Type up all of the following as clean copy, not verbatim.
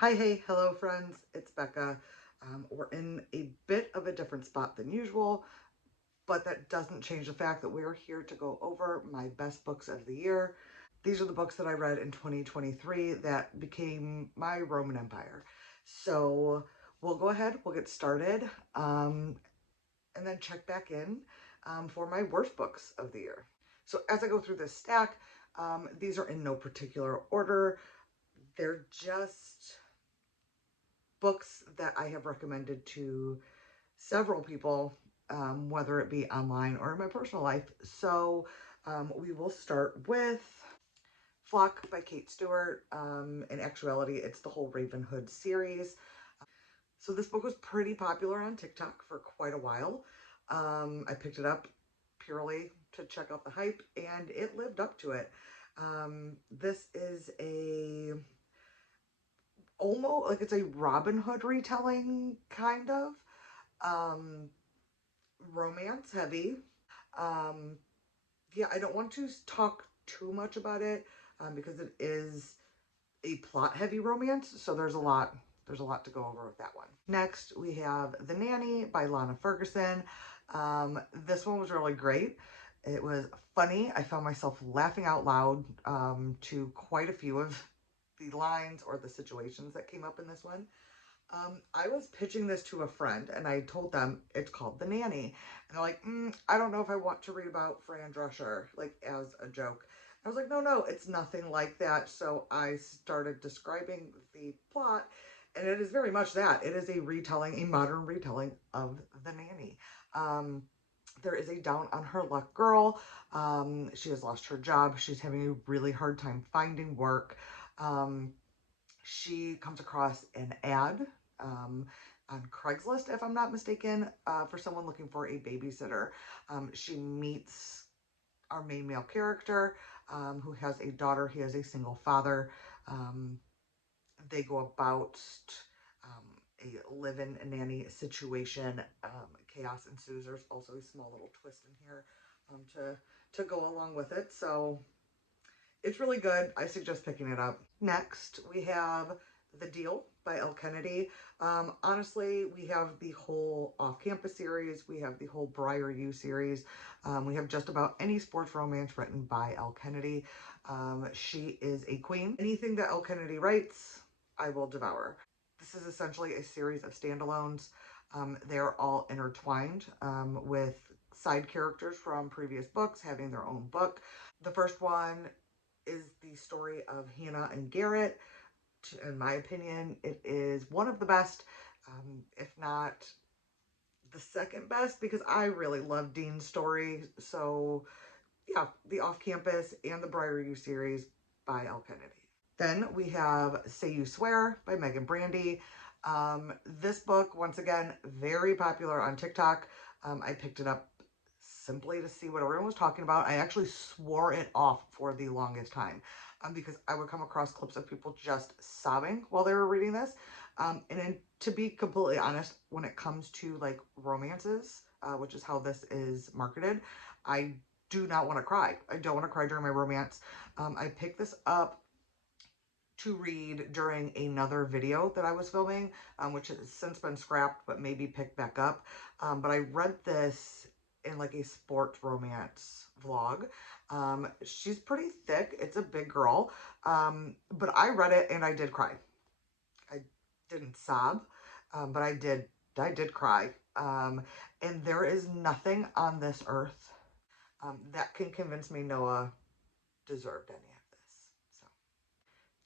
Hi, hey, hello friends, it's Becca. We're in a bit of a different spot than usual, but that doesn't change the fact that we're here to go over my best books of the year. These are the books that I read in 2023 that became my Roman Empire. So we'll go ahead, we'll get started, and then check back in for my worst books of the year. So as I go through this stack, these are in no particular order. They're just books that I have recommended to several people, whether it be online or in my personal life. So we will start with Flock by Kate Stewart. In actuality, it's the whole Ravenhood series. So this book was pretty popular on TikTok for quite a while. I picked it up purely to check out the hype, and it lived up to it. This is a almost like it's a Robin Hood retelling, kind of. Um, Romance heavy. Um, yeah, I don't want to talk too much about it because it is a plot heavy romance, so there's a lot to go over with that one. Next, we have The Nanny by Lana Ferguson. This one was really great. It was funny. I found myself laughing out loud to quite a few of the lines or the situations that came up in this one. I was pitching this to a friend and I told them it's called The Nanny. And they're like, I don't know if I want to read about Fran Drescher, like as a joke. I was like, no, it's nothing like that. So I started describing the plot, and it is very much that. It is a retelling, a modern retelling of The Nanny. Um, there is a down on her luck girl. She has lost her job. She's having a really hard time finding work. Um, she comes across an ad um, on Craigslist, if I'm not mistaken, for someone looking for a babysitter. She meets our main male character who has a daughter. He has a single father. Um, they go about a live-in nanny situation. Chaos ensues. There's also a small little twist in here to go along with it. So it's really good. I suggest picking it up. Next, we have The Deal by Elle Kennedy. Honestly, we have the whole off-campus series. We have the whole Briar U series. We have just about any sports romance written by Elle Kennedy. She is a queen. Anything that Elle Kennedy writes, I will devour. This is essentially a series of standalones. They're all intertwined with side characters from previous books having their own book. The first one is the story of Hannah and Garrett. In my opinion, it is one of the best, if not the second best, because I really love Dean's story. So yeah, the off-campus and the Briar U series by Elle Kennedy. Then we have Say You Swear by Megan Brandy. This book, once again, very popular on TikTok. I picked it up simply to see what everyone was talking about. I actually swore it off for the longest time because I would come across clips of people just sobbing while they were reading this. And then, to be completely honest, when it comes to like romances, which is how this is marketed, I do not want to cry. I don't want to cry during my romance. I picked this up to read during another video that I was filming, which has since been scrapped, but maybe picked back up. But I read this in like a sports romance vlog. She's pretty thick. It's a big girl. But I read it and I did cry. I didn't sob, but I did cry. And there is nothing on this earth that can convince me Noah deserved any of this. So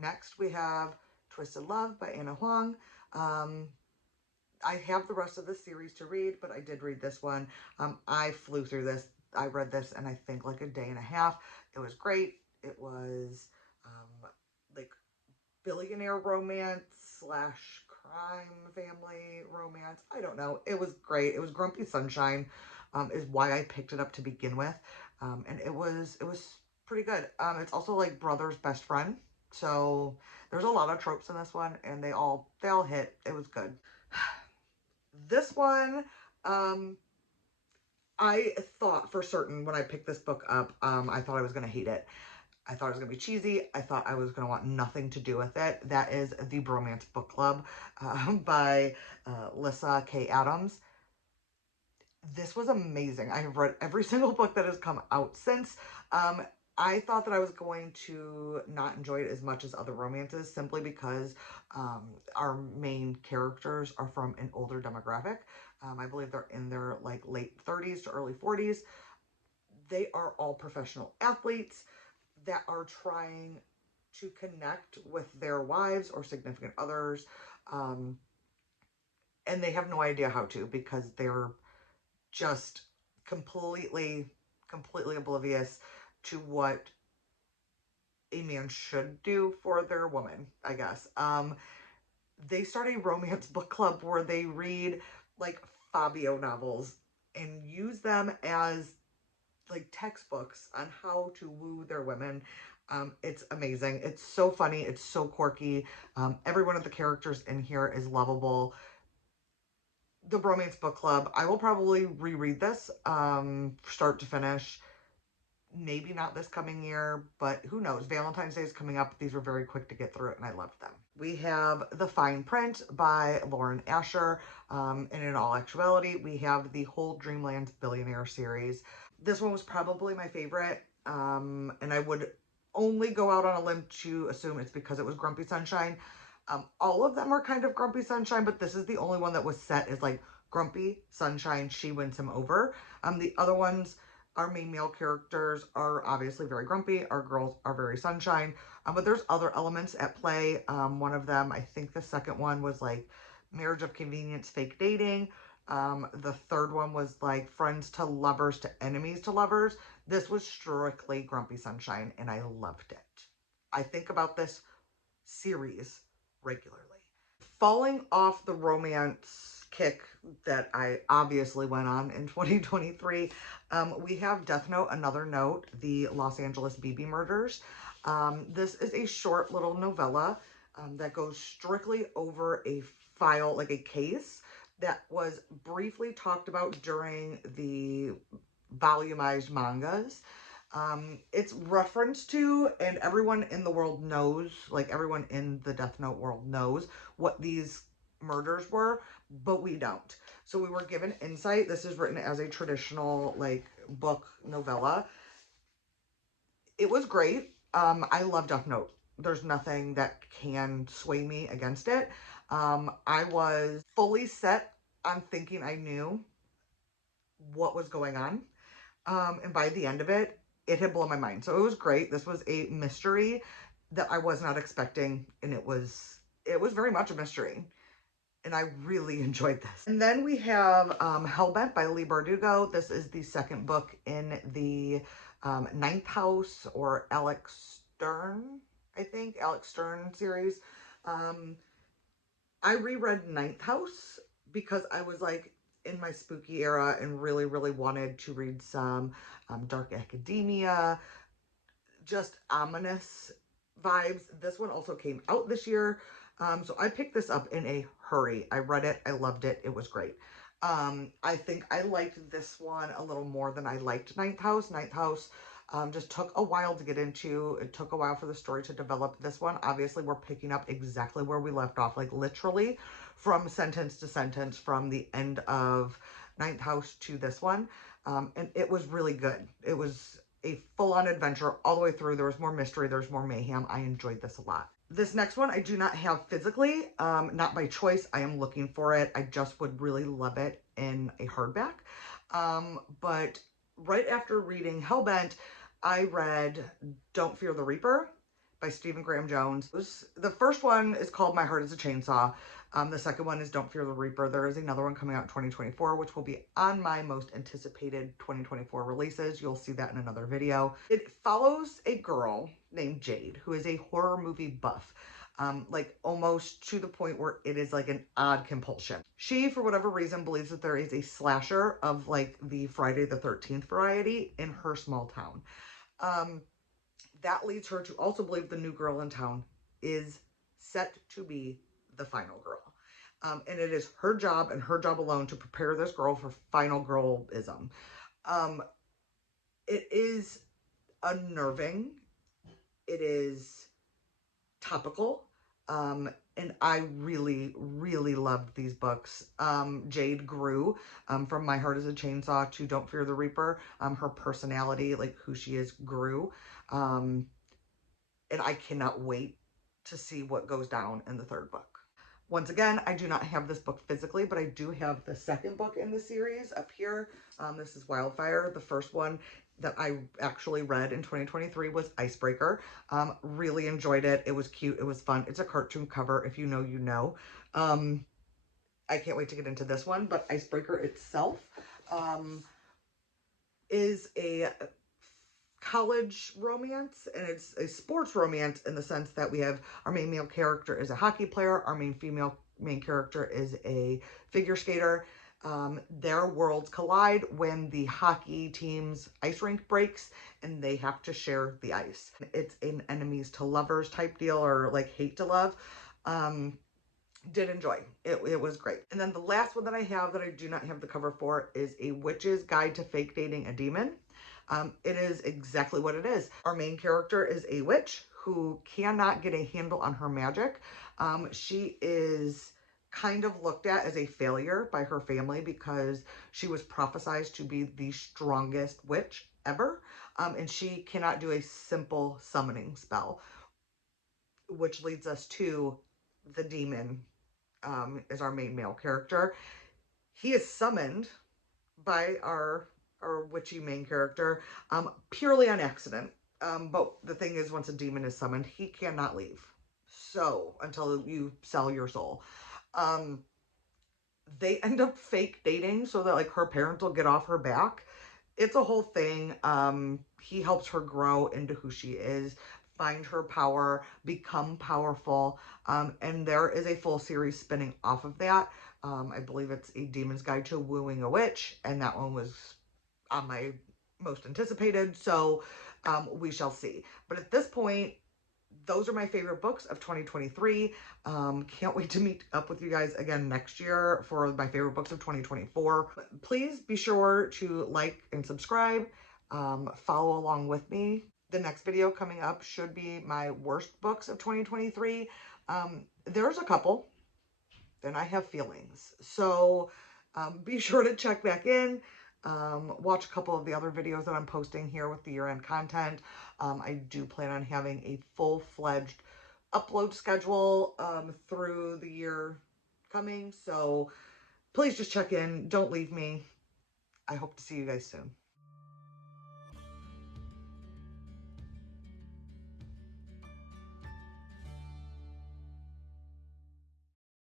next we have Twisted Love by Anna Huang. Um, I have the rest of the series to read, but I did read this one. I flew through this. I read this in I think like a day and a half. It was great. It was like billionaire romance slash crime family romance. I don't know. It was great. It was Grumpy Sunshine, is why I picked it up to begin with, and it was pretty good. It's also like brother's best friend, so there's a lot of tropes in this one, and they all hit. It was good. This one, I thought for certain when I picked this book up, I thought I was gonna hate it. I thought it was going to be cheesy. I thought I was going to want nothing to do with it. That is The Bromance Book Club by Lyssa K. Adams. This was amazing. I have read every single book that has come out since. I thought that I was going to not enjoy it as much as other romances simply because our main characters are from an older demographic. I believe they're in their like late 30s to early 40s. They are all professional athletes that are trying to connect with their wives or significant others. Um, and they have no idea how to because they're just completely oblivious to what a man should do for their woman, I guess. They start a romance book club where they read like Fabio novels and use them as like textbooks on how to woo their women. It's amazing. It's so funny. It's so quirky. Every one of the characters in here is lovable. The Bromance Book Club, I will probably reread this start to finish. Maybe not this coming year, but who knows? Valentine's Day is coming up. These were very quick to get through it, and I loved them. We have The Fine Print by Lauren Asher. And in all actuality, we have the whole Dreamland Billionaire series. This one was probably my favorite, and I would only go out on a limb to assume it's because it was Grumpy Sunshine. All of them are kind of Grumpy Sunshine, but this is the only one that was set as like Grumpy Sunshine, she wins him over. The other ones, our main male characters are obviously very grumpy. Our girls are very sunshine, but there's other elements at play. One of them, I think the second one was like marriage of convenience, fake dating. The third one was like friends to lovers to enemies to lovers. This was strictly Grumpy Sunshine, and I loved it. I think about this series regularly. Falling off the romance kick that I obviously went on in 2023, we have Death Note, Another Note, the Los Angeles BB Murders. This is a short little novella that goes strictly over a file, like a case that was briefly talked about during the volumized mangas. It's referenced to, and everyone in the world knows, like everyone in the Death Note world knows what these murders were, but we don't. So we were given insight. This is written as a traditional like book novella. It was great. I love Death Note. There's nothing that can sway me against it. I was fully set on thinking I knew what was going on. And by the end of it, it had blown my mind. So it was great. This was a mystery that I was not expecting, and it was very much a mystery. And I really enjoyed this. And then we have Hellbent by Leigh Bardugo. This is the second book in the Ninth House or Alex Stern, I think, Alex Stern series. I reread Ninth House because I was like in my spooky era and really, really wanted to read some dark academia, just ominous vibes. This one also came out this year. So I picked this up in a hurry. I read it. I loved it. It was great. I think I liked this one a little more than I liked Ninth House. Ninth House just took a while to get into. It took a while for the story to develop. This one, obviously, we're picking up exactly where we left off, like literally from sentence to sentence from the end of Ninth House to this one. And it was really good. It was a full-on adventure all the way through. There was more mystery. There's more mayhem. I enjoyed this a lot. This next one I do not have physically, not by choice. I am looking for it. I just would really love it in a hardback. But right after reading Hellbent, I read Don't Fear the Reaper by Stephen Graham Jones. The first one is called My Heart is a Chainsaw. The second one is Don't Fear the Reaper. There is another one coming out in 2024, which will be on my most anticipated 2024 releases. You'll see that in another video. It follows a girl named Jade, who is a horror movie buff. Like almost to the point where it is like an odd compulsion. She, for whatever reason, believes that there is a slasher of like the Friday the 13th variety in her small town. That leads her to also believe the new girl in town is set to be the final girl. And it is her job and her job alone to prepare this girl for final girlism. It is unnerving. It is topical. And I really, really loved these books. Jade grew from My Heart is a Chainsaw to Don't Fear the Reaper. Her personality, like who she is, grew. Um, and I cannot wait to see what goes down in the third book. Once again, I do not have this book physically, but I do have the second book in the series up here. This is Wildfire. The first one that I actually read in 2023 was Icebreaker. Really enjoyed it. It was cute. It was fun. It's a cartoon cover. If you know, you know. I can't wait to get into this one, but Icebreaker itself is a college romance, and it's a sports romance in the sense that we have our main male character is a hockey player, our main character is a figure skater. Their worlds collide when the hockey team's ice rink breaks and they have to share the ice. It's an enemies to lovers type deal, or like hate to love. Did enjoy. It was great. And then the last one that I have that I do not have the cover for is A Witch's Guide to Fake Dating a Demon. It is exactly what it is. Our main character is a witch who cannot get a handle on her magic. She is kind of looked at as a failure by her family because she was prophesized to be the strongest witch ever. And she cannot do a simple summoning spell, which leads us to the demon, is our main male character. He is summoned by our witchy main character purely on accident. But the thing is, once a demon is summoned, he cannot leave. So until you sell your soul. They end up fake dating so that like her parents will get off her back. It's a whole thing. He helps her grow into who she is, find her power, become powerful. And there is a full series spinning off of that. I believe it's A Demon's Guide to Wooing a Witch, and that one was on my most anticipated. So we shall see. But at this point, those are my favorite books of 2023. Can't wait to meet up with you guys again next year for my favorite books of 2024. Please be sure to like and subscribe. Follow along with me. The next video coming up should be my worst books of 2023. There's a couple, then I have feelings. So be sure to check back in. Watch a couple of the other videos that I'm posting here with the year-end content. I do plan on having a full-fledged upload schedule through the year coming. So please just check in. Don't leave me. I hope to see you guys soon.